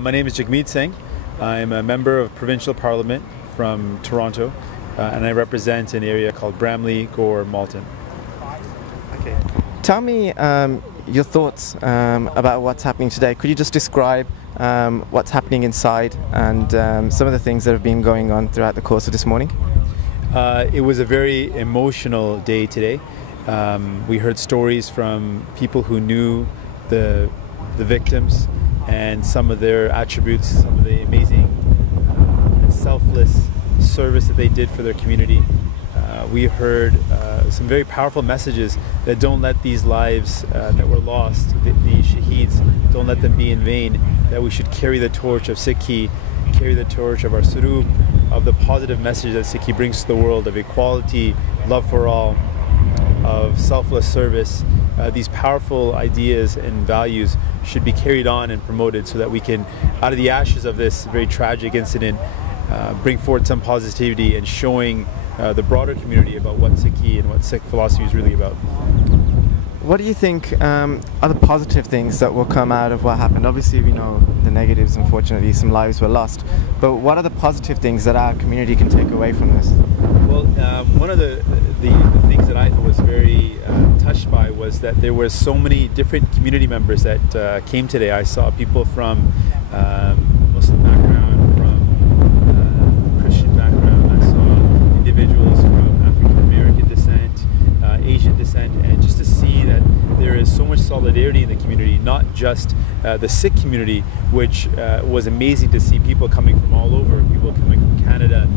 My name is Jagmeet Singh. I'm a member of Provincial Parliament from Toronto, and I represent an area called Bramley, Gore, Malton. Okay. Tell me your thoughts about what's happening today. Could you just describe what's happening inside and some of the things that have been going on throughout the course of this morning? It was a very emotional day today. We heard stories from people who knew the victims and some of their attributes, some of the amazing and selfless service that they did for their community. We heard some very powerful messages that don't let these lives that were lost, the shaheeds, don't let them be in vain, that we should carry the torch of Sikhi, carry the torch of our surub, of the positive message that Sikhi brings to the world, of equality, love for all, of selfless service. These powerful ideas and values should be carried on and promoted so that we can, out of the ashes of this very tragic incident, bring forward some positivity and showing the broader community about what Sikhi and what Sikh philosophy is really about. What do you think are the positive things that will come out of what happened? Obviously we know the negatives, unfortunately some lives were lost, but what are the positive things that our community can take away from this? Well, one of the things that I was very touched by was that there were so many different community members that came today. I saw people from Muslim background, from Christian background. I saw individuals from African American descent, Asian descent, and just to see that there is so much solidarity in the community, not just the Sikh community, which was amazing to see people coming from all over, people coming from Canada,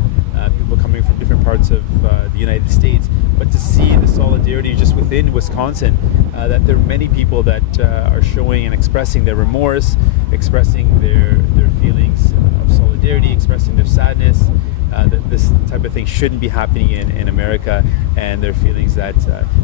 people coming from different parts of the United States, but to see the solidarity just within Wisconsin, that there are many people that are showing and expressing their remorse, expressing their feelings of solidarity, expressing their sadness, that this type of thing shouldn't be happening in America, and their feelings that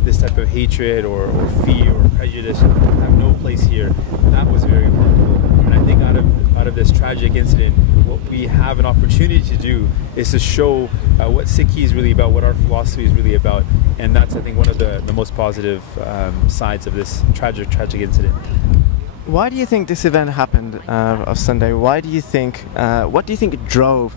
this type of hatred or fear or prejudice have no place here. That was very remarkable. And I think out of this tragic incident, what we have an opportunity to do is to show what Sikhi is really about, what our philosophy is really about, and that's, I think, one of the most positive sides of this tragic incident. Why do you think this event happened of Sunday? Why do you think, what do you think drove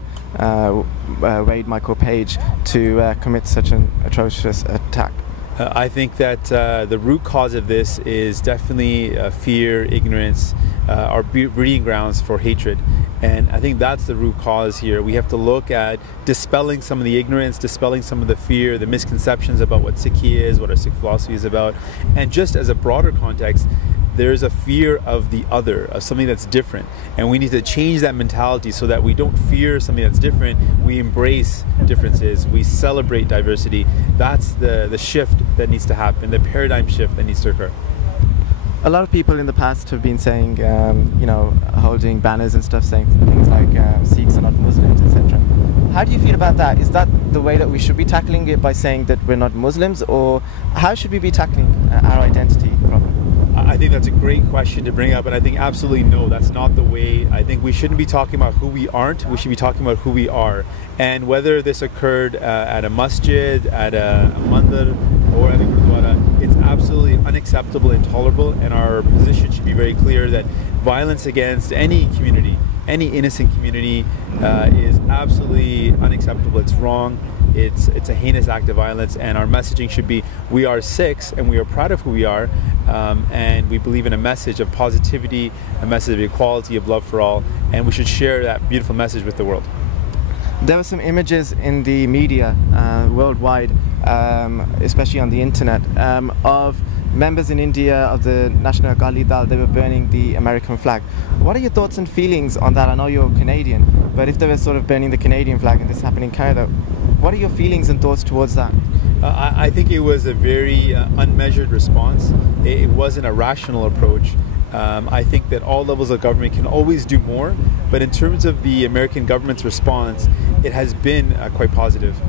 Wade Michael Page to commit such an atrocious attack? I think that the root cause of this is definitely fear, ignorance, our breeding grounds for hatred. And I think that's the root cause here. We have to look at dispelling some of the ignorance, dispelling some of the fear, the misconceptions about what Sikhi is, what our Sikh philosophy is about. And just as a broader context, there's a fear of the other, of something that's different. And we need to change that mentality so that we don't fear something that's different. We embrace differences. We celebrate diversity. That's the shift that needs to happen, the paradigm shift that needs to occur. A lot of people in the past have been saying, you know, holding banners and stuff saying things like Sikhs are not Muslims, etc. How do you feel about that? Is that the way that we should be tackling it, by saying that we're not Muslims, or how should we be tackling our identity problem? I think that's a great question to bring up, and I think absolutely no, that's not the way. I think we shouldn't be talking about who we aren't, we should be talking about who we are. And whether this occurred at a masjid, at a mandir, or at a gurdwara, it's absolutely unacceptable, intolerable, and our position should be very clear that violence against any community, any innocent community, is absolutely unacceptable. It's wrong. It's a heinous act of violence, and our messaging should be, we are Sikhs and we are proud of who we are, and we believe in a message of positivity, a message of equality, of love for all, and we should share that beautiful message with the world. There were some images in the media worldwide, especially on the internet, of members in India of the National Akali Dal. They were burning the American flag. What are your thoughts and feelings on that? I know you're Canadian, but if they were sort of burning the Canadian flag and this happened in Canada, what are your feelings and thoughts towards that? I think it was a very unmeasured response. It wasn't a rational approach. I think that all levels of government can always do more, but in terms of the American government's response, it has been quite positive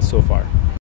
so far.